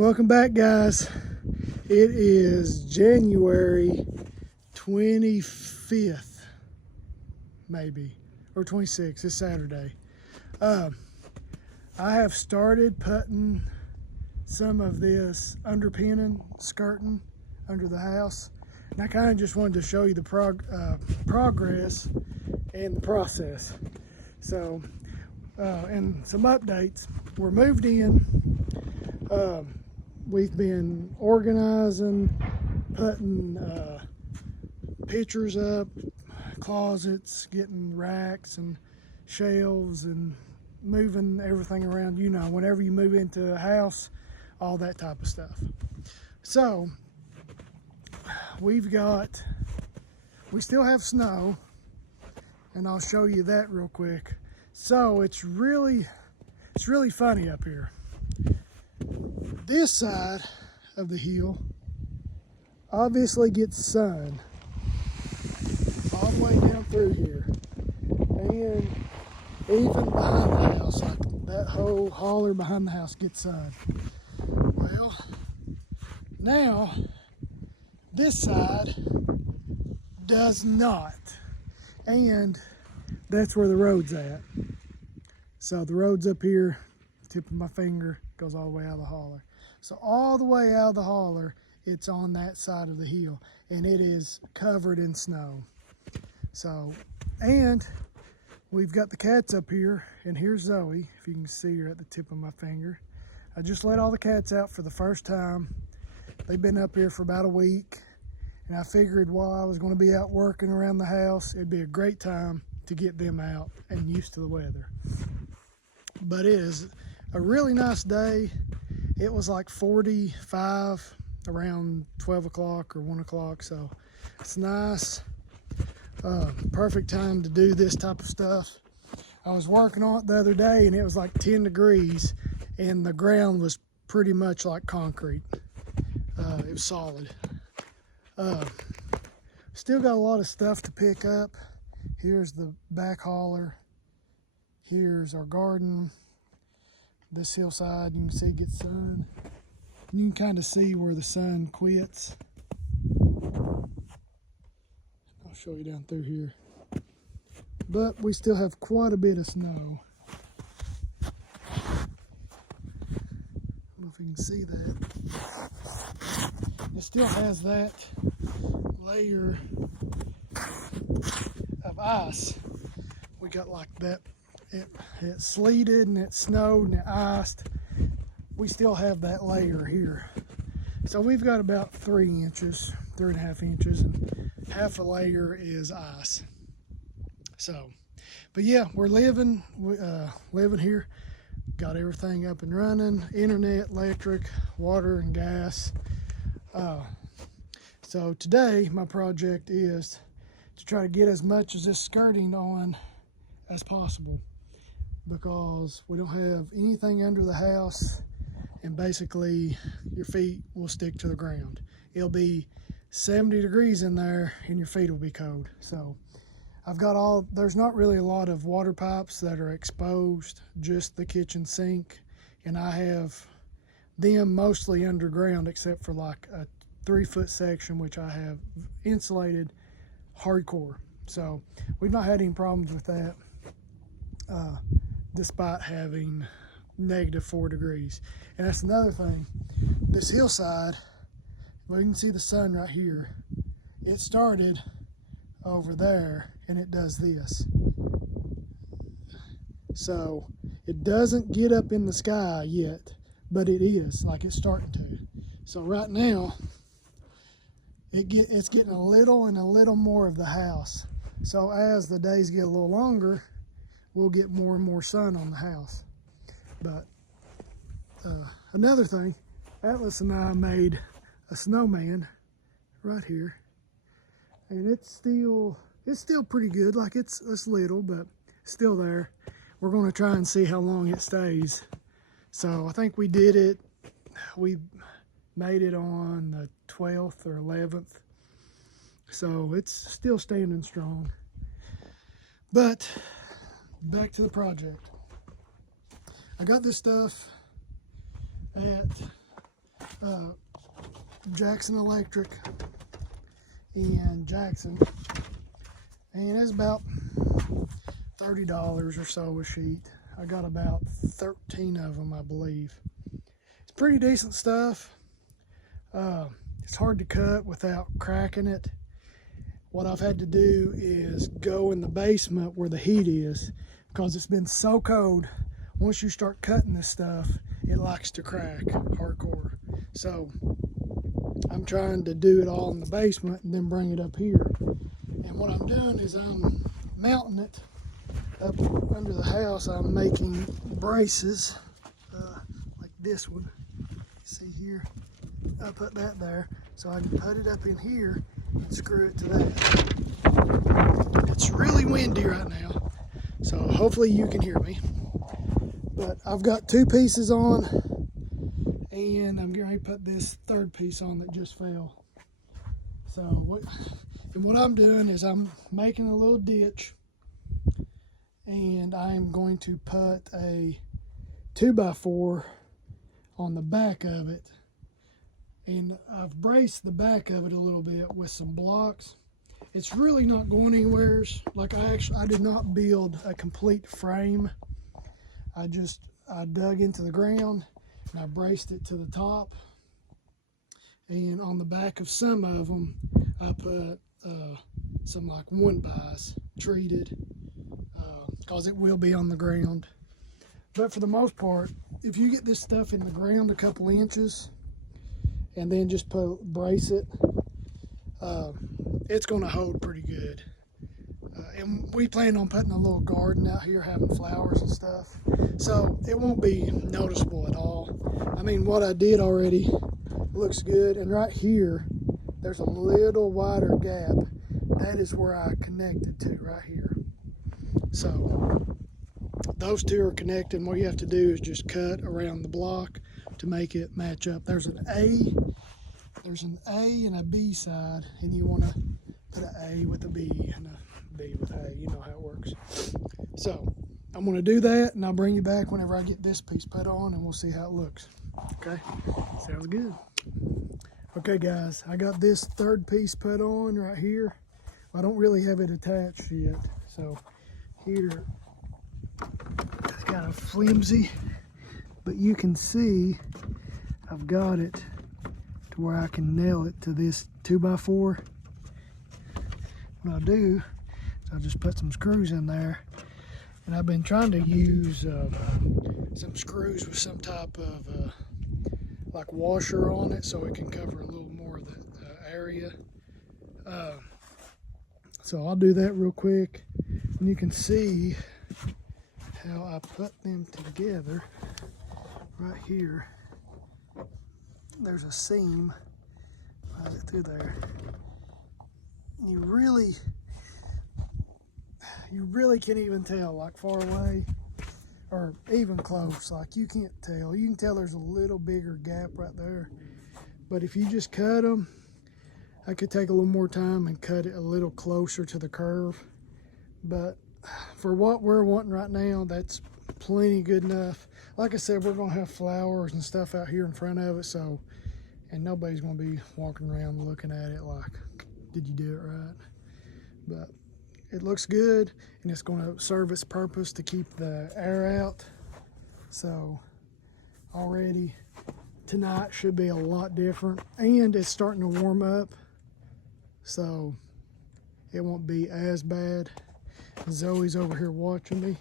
Welcome back, guys. It is January 25th, maybe, or 26th. It's Saturday. I have started putting some of this underpinning, skirting under the house, and I kind of just wanted to show you the progress and the process. So, and some updates. We're moved in. We've been organizing, putting pictures up, closets, getting racks and shelves, and moving everything around. You know, whenever you move into a house, all that type of stuff. So we still have snow, and I'll show you that real quick. So it's really funny up here. This side of the hill obviously gets sun all the way down through here, and even behind the house, like that whole holler behind the house gets sun. Well, now this side does not, and that's where the road's at. So the road's up here, tip of my finger, goes all the way out of the holler. So all the way out of the holler, it's on that side of the hill, and it is covered in snow. So, and we've got the cats up here, and here's Zoe, if you can see her at the tip of my finger. I just let all the cats out for the first time. They've been up here for about a week, and I figured while I was going to be out working around the house, it'd be a great time to get them out and used to the weather. But it is a really nice day. It was like 45 around 12 o'clock or 1 o'clock, so it's nice. Perfect time to do this type of stuff. I was working on it the other day, and it was like 10 degrees, and the ground was pretty much like concrete. It was solid. Still got a lot of stuff to pick up. Here's the back holler. Here's our garden. This hillside, you can see it gets sun. You can kind of see where the sun quits. I'll show you down through here. But we still have quite a bit of snow. I don't know if you can see that. It still has that layer of ice. We got like that. It sleeted and it snowed and it iced. We still have that layer here. So we've got about 3 inches, 3.5 inches, and half a layer is ice. So, but yeah, we're living here. Got everything up and running, internet, electric, water, and gas. So today my project is to try to get as much of this skirting on as possible, because we don't have anything under the house, and basically your feet will stick to the ground. It'll be 70 degrees in there and your feet will be cold. So I've got there's not really a lot of water pipes that are exposed, just the kitchen sink, and I have them mostly underground except for like a 3-foot section which I have insulated hardcore. So we've not had any problems with that. Despite having -4 degrees. And that's another thing. This hillside, well, you can see the sun right here. It started over there, and it does this. So it doesn't get up in the sky yet, but it is, like it's starting to. So right now, it's getting a little and a little more of the house. So as the days get a little longer, we'll get more and more sun on the house. But another thing, Atlas and I made a snowman right here, and it's still pretty good. Like it's little, but still there. We're going to try and see how long it stays. So I think we made it on the 12th or 11th. So it's still standing strong. But back to the project. I got this stuff at Jackson Electric in Jackson, and it's about $30 or so a sheet. I got about 13 of them, I believe. It's pretty decent stuff. It's hard to cut without cracking it. What I've had to do is go in the basement where the heat is, because it's been so cold. Once you start cutting this stuff, it likes to crack hardcore. So I'm trying to do it all in the basement and then bring it up here. And what I'm doing is I'm mounting it up under the house. I'm making braces like this one. See here, I put that there so I can put it up in here and screw it to that. It's really windy right now, so hopefully you can hear me. But I've got 2 pieces on, and I'm getting ready to put this 3rd piece on that just fell. So what I'm doing is I'm making a little ditch, and I'm going to put a 2x4 on the back of it, and I've braced the back of it a little bit with some blocks. It's really not going anywhere. Like I did not build a complete frame. I dug into the ground and I braced it to the top, and on the back of some of them I put some like 1x treated, because it will be on the ground. But for the most part, if you get this stuff in the ground a couple inches and then just brace it, it's going to hold pretty good. And we plan on putting a little garden out here, having flowers and stuff, so it won't be noticeable at all. I mean, what I did already looks good, and right here there's a little wider gap. That is where I connected to, right here. So those 2 are connected, and what you have to do is just cut around the block to make it match up. There's an A and a B side, and you want to put an A with a B and a B with A. You know how it works. So I'm going to do that, and I'll bring you back whenever I get this piece put on, and we'll see how it looks. Okay, sounds good. Okay guys, I got this 3rd piece put on right here. I don't really have it attached yet, so here it's kind of flimsy, but you can see I've got it to where I can nail it to this 2x4. What I'll do is I'll just put some screws in there, and I've been trying to use some screws with some type of like washer on it, so it can cover a little more of the area. So I'll do that real quick, and you can see how I put them together. Right here, there's a seam right through there. You really can't even tell, like far away or even close, like you can't tell. You can tell there's a little bigger gap right there, but if you just cut them, I could take a little more time and cut it a little closer to the curve, but for what we're wanting right now, that's plenty good enough. Like I said, we're gonna have flowers and stuff out here in front of it, so, and nobody's gonna be walking around looking at it like, did you do it right? But it looks good, and it's going to serve its purpose to keep the air out. So already tonight should be a lot different, and it's starting to warm up, so it won't be as bad. Zoe's over here watching me.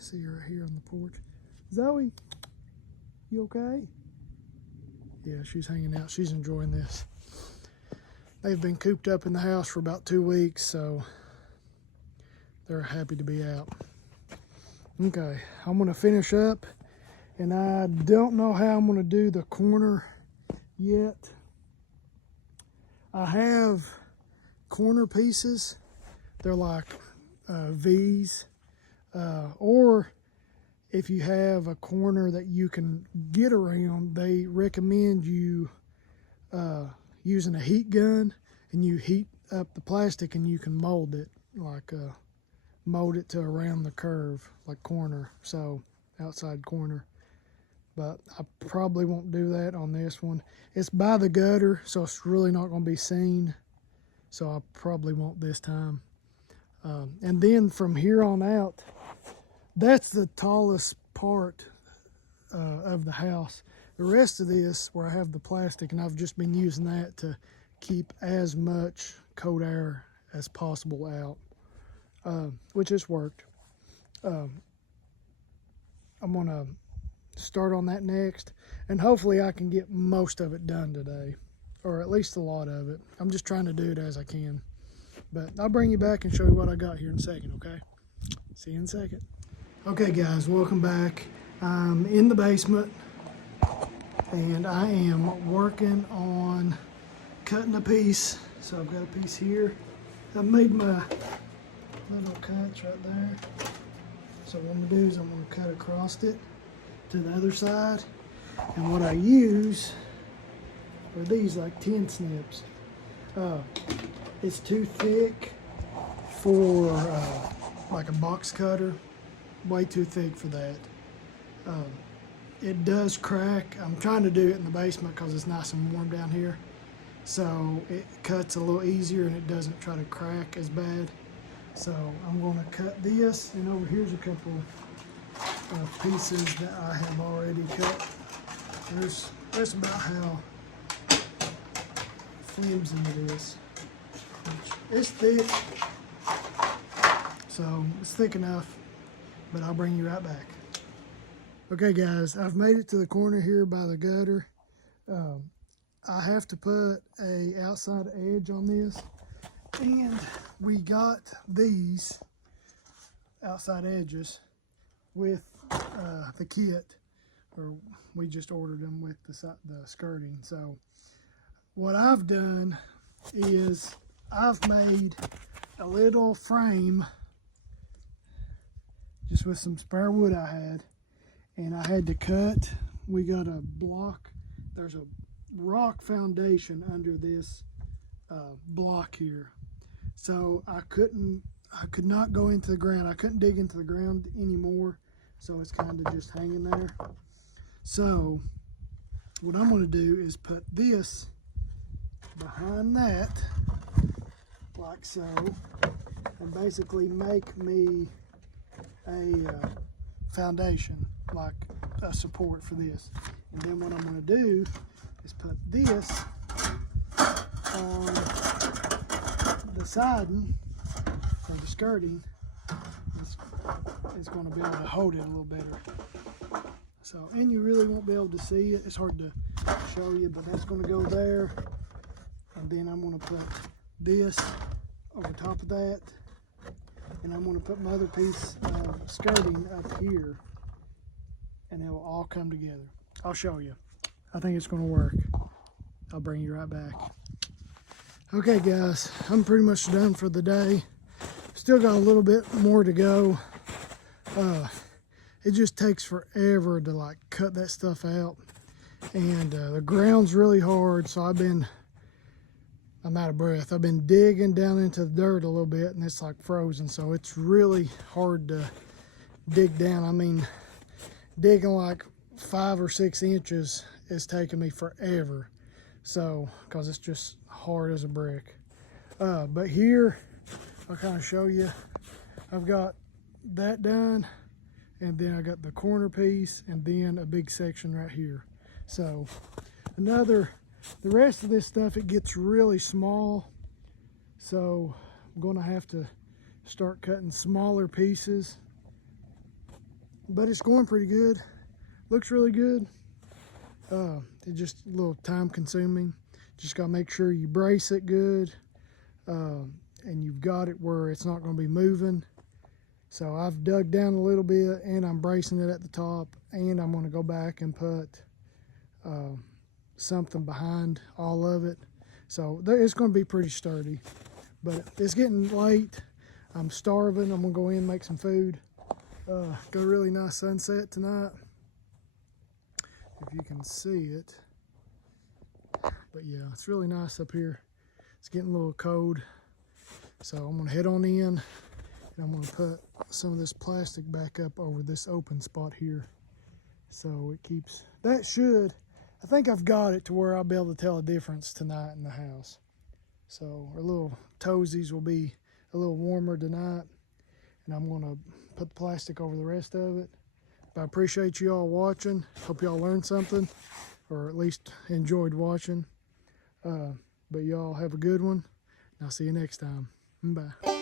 See her right here on the porch. Zoe, you okay? Yeah, she's hanging out. She's enjoying this. They've been cooped up in the house for about 2 weeks, so they're happy to be out. Okay, I'm gonna finish up, and I don't know how I'm gonna do the corner yet. I have corner pieces. They're like V's, or if you have a corner that you can get around, they recommend you using a heat gun, and you heat up the plastic and you can mold it, like mold it to around the curve, like corner, so outside corner. but I probably won't do that on this one. It's by the gutter, so it's really not going to be seen, so I probably won't this time. And then from here on out, that's the tallest part of the house. The rest of this, where I have the plastic, and I've just been using that to keep as much cold air as possible out, which has worked. I'm gonna start on that next, and hopefully I can get most of it done today, or at least a lot of it. I'm just trying to do it as I can, but I'll bring you back and show you what I got here in a second. Okay, see you in a second. Okay guys, welcome back. I'm in the basement and I am working on cutting a piece. So I've got a piece here. I've made my little cuts right there. So what I'm gonna do is I'm gonna cut across it to the other side. And what I use are these like 10 snips. It's too thick for like a box cutter. Way too thick for that. It does crack. I'm trying to do it in the basement because it's nice and warm down here. So it cuts a little easier and it doesn't try to crack as bad. So I'm going to cut this, and over here's a couple of pieces that I have already cut. That's about how flimsy it is. It's thick, so it's thick enough, but I'll bring you right back. Okay guys, I've made it to the corner here by the gutter. I have to put a outside edge on this, and we got these outside edges with the kit, or we just ordered them with the skirting. So what I've done is I've made a little frame just with some spare wood I had, and I had to cut. We got a block, there's a rock foundation under this block here, so I could not go into the ground. I couldn't dig into the ground anymore, so it's kind of just hanging there. So what I'm going to do is put this behind that like so, and basically make me a foundation, like a support for this. And then what I'm going to do is put this on the siding or the skirting. It's going to be able to hold it a little better. So, and you really won't be able to see it. It's hard to show you, but that's going to go there. And then I'm going to put this over top of that. And I'm going to put my other piece of skirting up here, and it will all come together. I'll show you. I think it's going to work. I'll bring you right back. Okay guys, I'm pretty much done for the day. Still got a little bit more to go. It just takes forever to like cut that stuff out, and the ground's really hard, so I'm out of breath. I've been digging down into the dirt a little bit, and it's like frozen, so it's really hard to dig down. I mean, digging like 5 or 6 inches is taking me forever, so because it's just hard as a brick. But here I'll kind of show you. I've got that done, and then I got the corner piece, and then a big section right here. So the rest of this stuff, it gets really small, so I'm going to have to start cutting smaller pieces, but it's going pretty good. Looks really good. It's just a little time consuming. Just got to make sure you brace it good, and you've got it where it's not going to be moving. So I've dug down a little bit, and I'm bracing it at the top, and I'm going to go back and put something behind all of it. So it's going to be pretty sturdy, but it's getting late. I'm starving. I'm going to go in and make some food. Got a really nice sunset tonight, if you can see it. But yeah, it's really nice up here. It's getting a little cold, so I'm going to head on in, and I'm going to put some of this plastic back up over this open spot here. So it keeps, that should, I think I've got it to where I'll be able to tell a difference tonight in the house. So our little toesies will be a little warmer tonight, and I'm gonna put the plastic over the rest of it. But I appreciate you all watching. Hope y'all learned something, or at least enjoyed watching. But y'all have a good one. I'll see you next time. Bye.